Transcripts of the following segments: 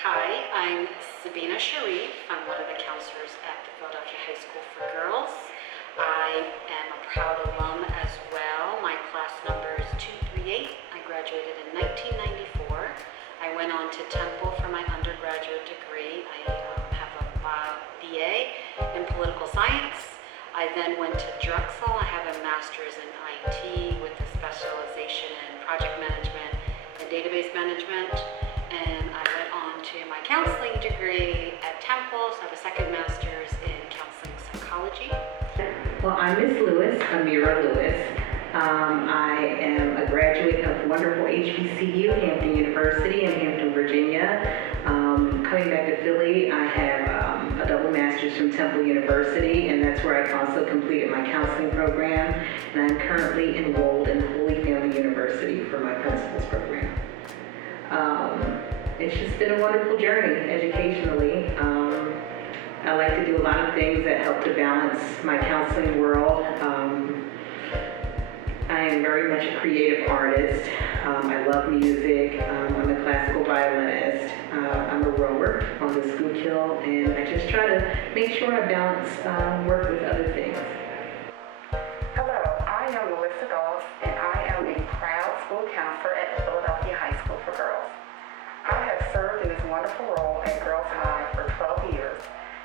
Hi, I'm Sabina Sharif. I'm one of the counselors at the Philadelphia High School for Girls. I am a proud alum as well. My class number is 238. I graduated in 1994. I went on to Temple for my undergraduate degree. I have a BA in political science. I then went to Drexel. I have a master's in IT with a specialization in project management and database management. And I went on to my counseling degree at Temple, so I have a second master's in counseling psychology. Well, I'm Ms. Lewis, I'm Vero Lewis. I am a graduate of wonderful HBCU, Hampton University in Hampton, Virginia. Coming back to Philly, I have a double master's from Temple University, and that's where I also completed my counseling program. And I'm currently enrolled in Holy Family University for my principal's program. It's just been a wonderful journey educationally. I like to do a lot of things that help to balance my counseling world. I am very much a creative artist. I love music. I'm a classical violinist. I'm a rower on the Schuylkill, and I just try to make sure I balance work with other things. Hello, I am Melissa Goss, and I am a proud school counselor at the Philadelphia High School for Girls. I have served in this wonderful role at Girls High for 12 years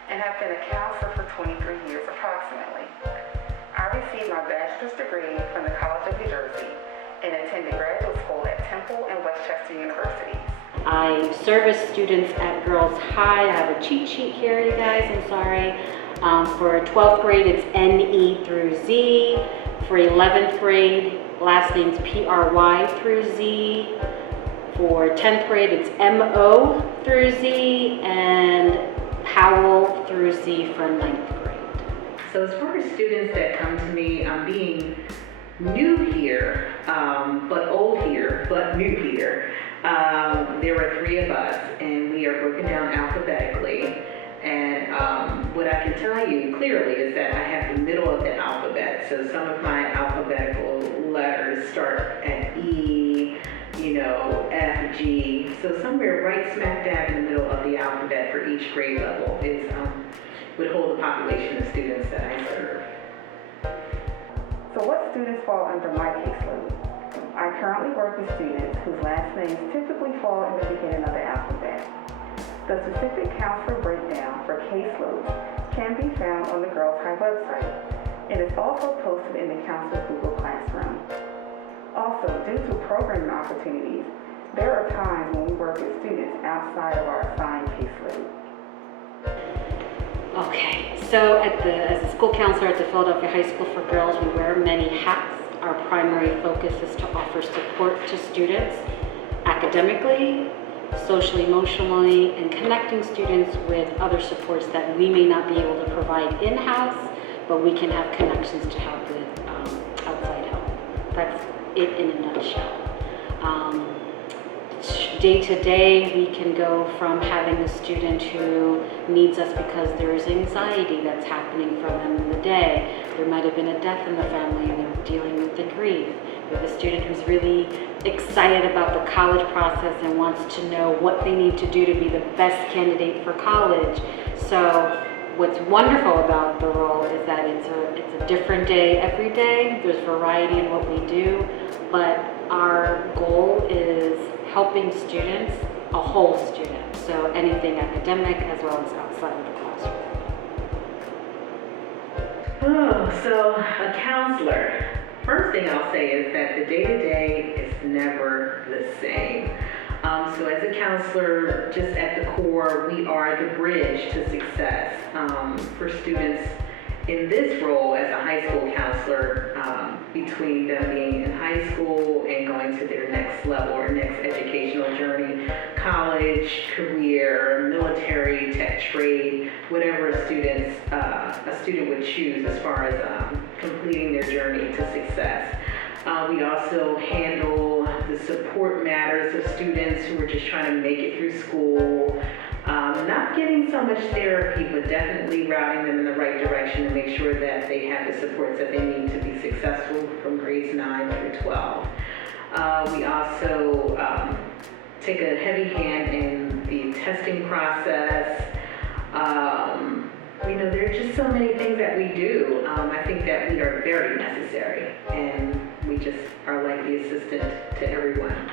and have been a counselor for 23 years approximately. I received my bachelor's degree from the College of New Jersey and attended graduate school at Temple and Westchester Universities. I service students at Girls High. I have a cheat sheet here, you guys, I'm sorry. For 12th grade, it's NE through Z. For 11th grade, last name's PRY through Z. For 10th grade, it's MO through Z, and Powell through Z for 9th grade. So as far as students that come to me, I'm being new here, but old here, but new here. There are 3 of us, and we are broken down alphabetically. And what I can tell you clearly is that I have the middle of the alphabet. So some of my alphabetical letters start at E, F, G. So somewhere right smack dab in the middle of the alphabet for each grade level would hold the population of students that I serve. So what students fall under my caseload? I currently work with students whose last names typically fall in the beginning of the alphabet. The specific counselor breakdown for caseloads can be found on the Girls High website and is also posted in the Counselor Google Classroom. Also, due to programming opportunities, there are times when we work with students outside of our assigned caseload. Okay, so as a school counselor at the Philadelphia High School for Girls, we wear many hats. Our primary focus is to offer support to students academically, socially, emotionally, and connecting students with other supports that we may not be able to provide in-house, but we can have connections to help with outside help. That's it in a nutshell. Day to day, we can go from having a student who needs us because there is anxiety that's happening for them in the day. There might have been a death in the family and they're dealing with the grief. We have a student who's really excited about the college process and wants to know what they need to do to be the best candidate for college. So what's wonderful about the role is that it's a different day every day. There's variety in what we do, but our goal is helping students, a whole student, so anything academic as well as outside of the classroom. Oh, so a counselor. First thing I'll say is that the day-to-day is never the same. So as a counselor, just at the core, we are the bridge to success for students in this role as a high school counselor, between them being in high school and going to their next level or next educational journey, college, career, military, tech, trade, whatever a student would choose as far as completing their journey to success. We also handle the support matters of students who are just trying to make it through school, not getting so much therapy, but definitely routing them in the right direction to make sure that they have the supports that they need to be successful from grades 9 through 12. We also take a heavy hand in the testing process. There are just so many things that we do. I think that we are very necessary, and we just are like the assistant to everyone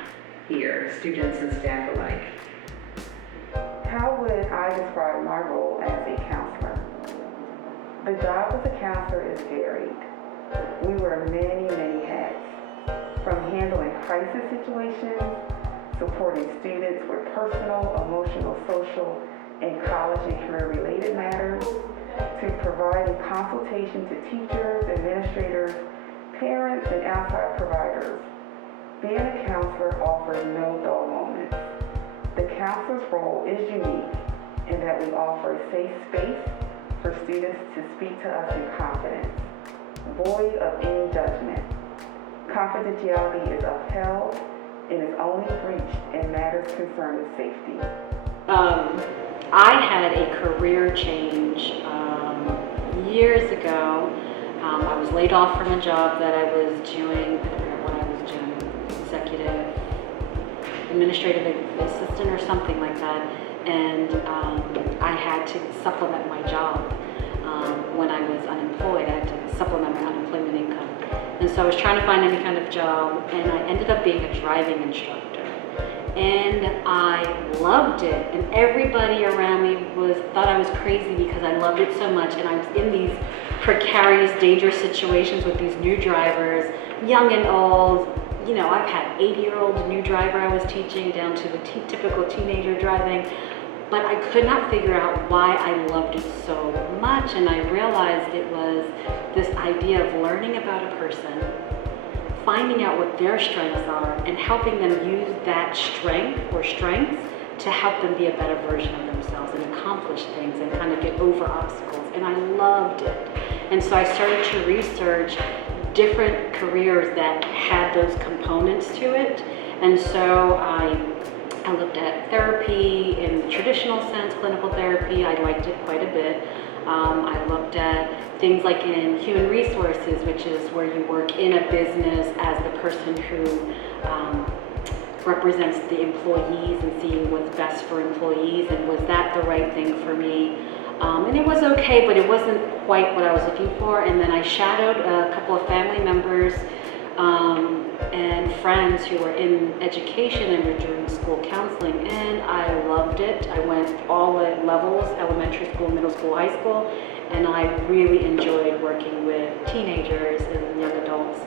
here, students and staff alike. How would I describe my role as a counselor? The job as a counselor is varied. We wear many, many hats, from handling crisis situations, supporting students with personal, emotional, social, and college and career-related matters, to providing consultation to teachers, administrators, parents, and outside providers. Being a counselor offers no dull moments. The counselor's role is unique in that we offer a safe space for students to speak to us in confidence, void of any judgment. Confidentiality is upheld and is only breached in matters concerning safety. I had a career change years ago. I was laid off from a job that I was doing, I don't remember what I was doing, executive, administrative assistant or something like that, and I had to supplement my job. When I was unemployed, I had to supplement my unemployment income. And so I was trying to find any kind of job, and I ended up being a driving instructor. And I loved it, and everybody around me thought I was crazy because I loved it so much, and I was in these precarious, dangerous situations with these new drivers, young and old. I've had 80-year-old new driver I was teaching down to the typical teenager driving, but I could not figure out why I loved it so much, and I realized it was this idea of learning about a person, finding out what their strengths are, and helping them use that strength or strengths to help them be a better version of themselves and accomplish things and kind of get over obstacles. And I loved it. And so I started to research different careers that had those components to it. And so I looked at therapy in the traditional sense, clinical therapy. I liked it quite a bit. I looked at things like in human resources, which is where you work in a business as the person who represents the employees and seeing what's best for employees, and was that the right thing for me? And it was okay, but it wasn't quite what I was looking for. And then I shadowed a couple of family members and friends who were in education and were doing school counseling, and I loved it. I went all the levels, elementary school, middle school, high school, and I really enjoyed working with teenagers and young adults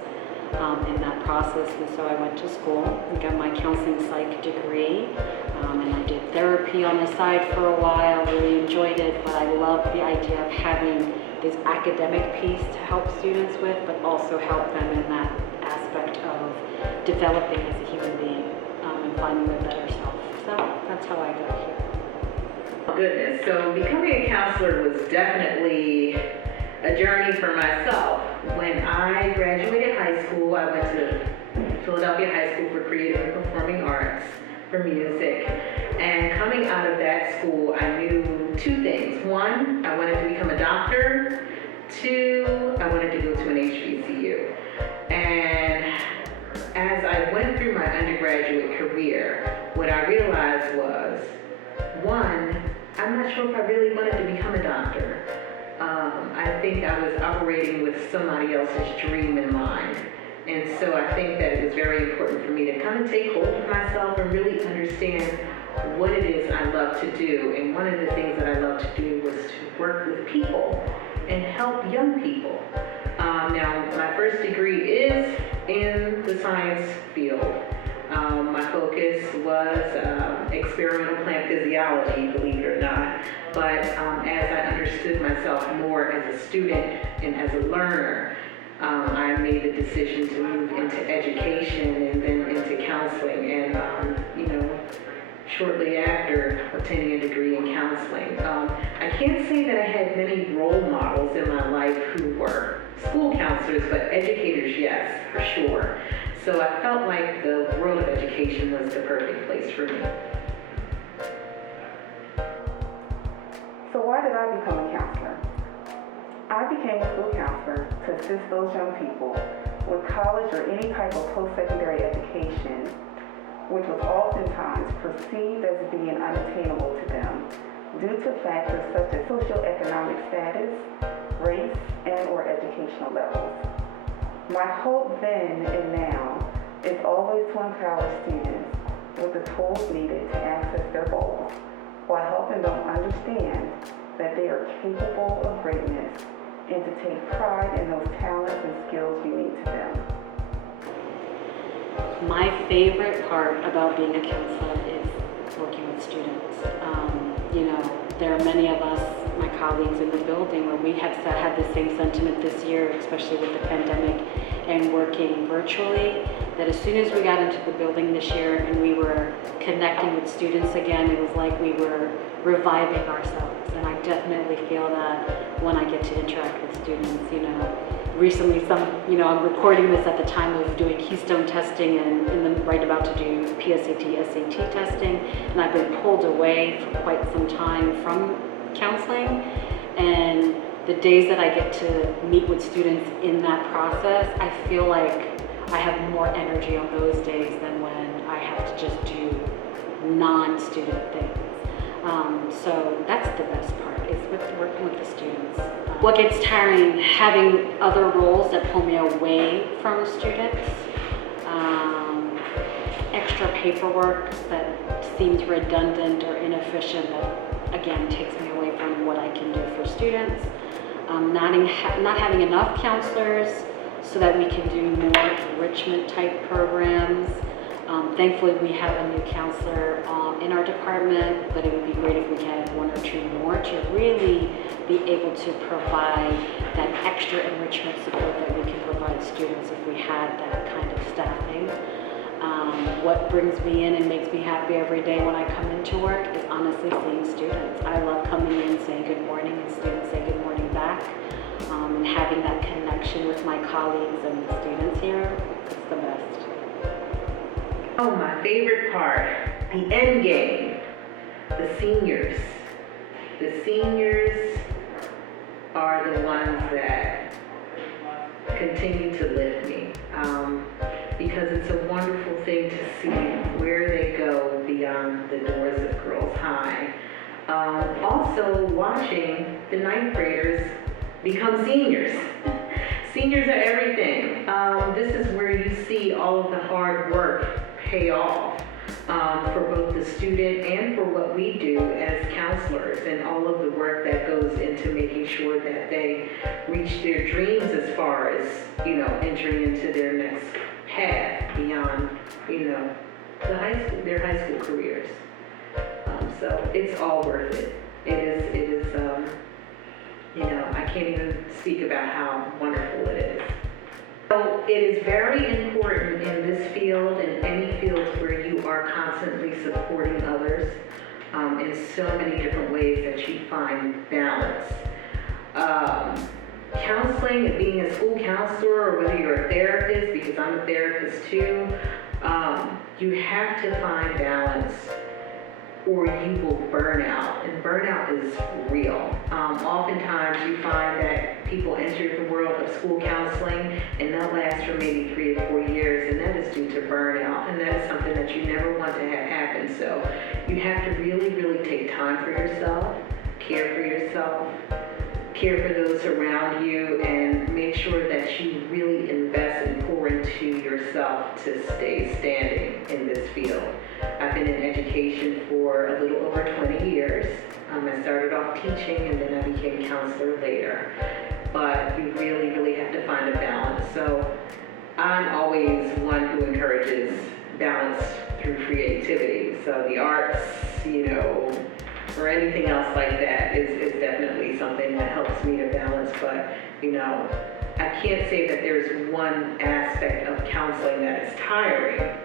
in that process. And so I went to school and got my counseling psych degree, and I did therapy on the side for a while, really enjoyed it, but I loved the idea of having this academic piece to help students with, but also help them in that aspect of developing as a human being and finding their better self. So that's how I got here. Goodness, so becoming a counselor was definitely a journey for myself. When I graduated high school, I went to Philadelphia High School for Creative and Performing Arts for music. And coming out of that school, I knew two things. One, I wanted to become a doctor. Two, I wanted to go to an HBCU. And as I went through my undergraduate career, what I realized was, one, I'm not sure if I really wanted to become a doctor. I think I was operating with somebody else's dream in mind. And so I think that it was very important for me to kind of take hold of myself and really understand what it is I love to do. And one of the things that I love to do was to work with people and help young people. Now, my first degree is in the science field. My focus was experimental plant physiology, believe it or not. But as I understood myself more as a student and as a learner, I made the decision to move into education and then into counseling. And, shortly after obtaining a degree in counseling, I can't say that I had many role models in my life who were school counselors, but educators, yes, for sure. So I felt like the world of education was the perfect place for me. So why did I become a counselor? I became a school counselor to assist those young people with college or any type of post-secondary education which was oftentimes perceived as being unattainable to them due to factors such as socioeconomic status, race, and or educational levels. My hope then and now is always to empower students with the tools needed to access their goals while helping them understand that they are capable of greatness and to take pride in those talents and skills unique to them. My favorite part about being a counselor is working with students. There are many of us, my colleagues in the building, where we have had the same sentiment this year, especially with the pandemic and working virtually, that as soon as we got into the building this year and we were connecting with students again, it was like we were reviving ourselves. And I definitely feel that when I get to interact with students. Recently I'm recording this at the time of doing Keystone testing and right about to do PSAT, SAT testing, and I've been pulled away for quite some time from counseling, and the days that I get to meet with students in that process, I feel like I have more energy on those days than when I have to just do non-student things. So that's the best part, is with working with the students. What gets tiring, having other roles that pull me away from students, extra paperwork that seems redundant or inefficient that, again, takes me away from what I can do for students. Not having enough counselors so that we can do more enrichment type programs. Thankfully, we have a new counselor in our department, but it would be great if we had one or two more to really be able to provide that extra enrichment support that we can provide students if we had that kind of staffing. What brings me in and makes me happy every day when I come into work is honestly seeing students. I love coming in, saying good morning, and students say good morning back, and having that connection with my colleagues and the students here. It's the best. Oh, my favorite part, the end game, the seniors. The seniors are the ones that continue to lift me, because it's a wonderful thing to see where they go beyond the doors of Girls High. Also watching the ninth graders become seniors. Seniors are everything. This is where you see all of the hard work pay off for both the student and for what we do as counselors, and all of the work that goes into making sure that they reach their dreams as far as, entering into their next path beyond, their high school careers. So it's all worth it. It is, I can't even speak about how wonderful it is. So it is very important in this field and any fields where you are constantly supporting others in so many different ways that you find balance. Counseling and being a school counselor, or whether you're a therapist, because I'm a therapist too, you have to find balance or you will burn out, and burnout is real. Oftentimes you find that people enter the world of school counseling and they'll last for maybe 3 or 4 years, and that is due to burnout, and that is something that you never want to have happen. So you have to really, really take time for yourself, care for those around you, and make sure that you really invest and pour into yourself to stay standing in this field. I've been in education for a little over 20 years. I started off teaching and then I became a counselor later. But you really, really have to find a balance. So I'm always one who encourages balance through creativity. So the arts, or anything else like that is definitely something that helps me to balance. But, I can't say that there's one aspect of counseling that is tiring,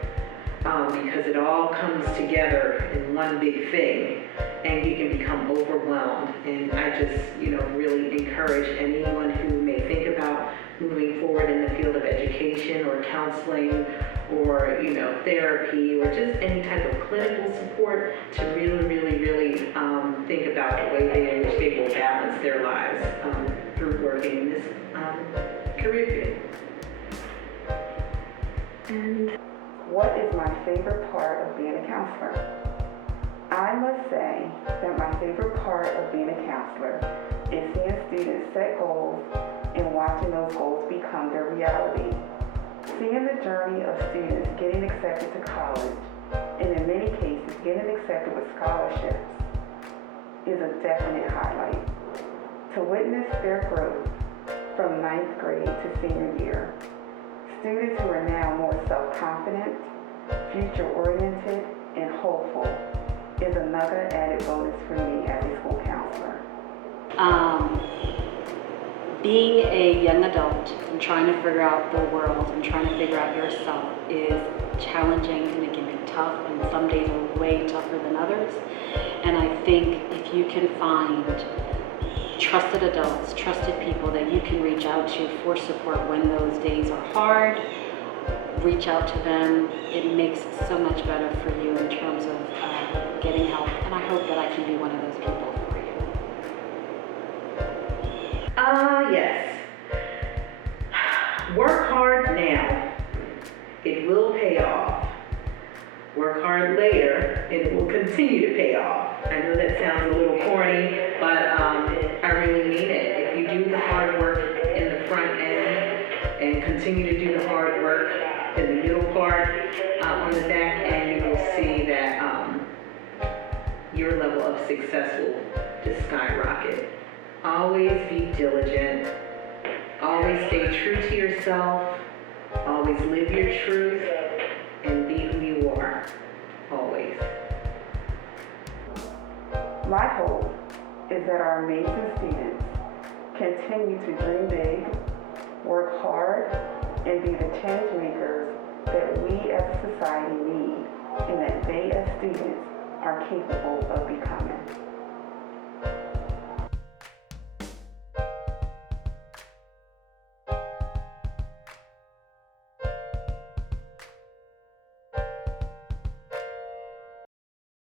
because it all comes together in one big thing, and you can become overwhelmed. And I just, really encourage anyone who may think about moving forward in the field of education or counseling or, therapy or just any type of clinical support to really, really, really think about the way in which they will balance their lives through working in this career field. And what is my favorite part must say that my favorite part of being a counselor is seeing students set goals and watching those goals become their reality. Seeing the journey of students getting accepted to college, and in many cases getting accepted with scholarships, is a definite highlight. To witness their growth from 9th grade to senior year, students who are now more self-confident, future-oriented, and hopeful is another added bonus for me as a school counselor. Being a young adult and trying to figure out the world and trying to figure out yourself is challenging, and it can be tough, and some days are way tougher than others. And I think if you can find trusted adults, trusted people that you can reach out to for support when those days are hard, reach out to them. It makes it so much better for you in terms of getting help, and I hope that I can be one of those people for you. Yes. Work hard now. It will pay off. Work hard later, and it will continue to pay off. I know that sounds a little corny, but I really mean it. If you do the hard work in the front end and continue to do the hard work in the middle part, on the back end, you will see that your level of success will just skyrocket. Always be diligent. Always stay true to yourself. Always live your truth and be who you are. Always. My hope is that our amazing students continue to dream big, work hard, and be the change makers that we as a society need, and that they as students are capable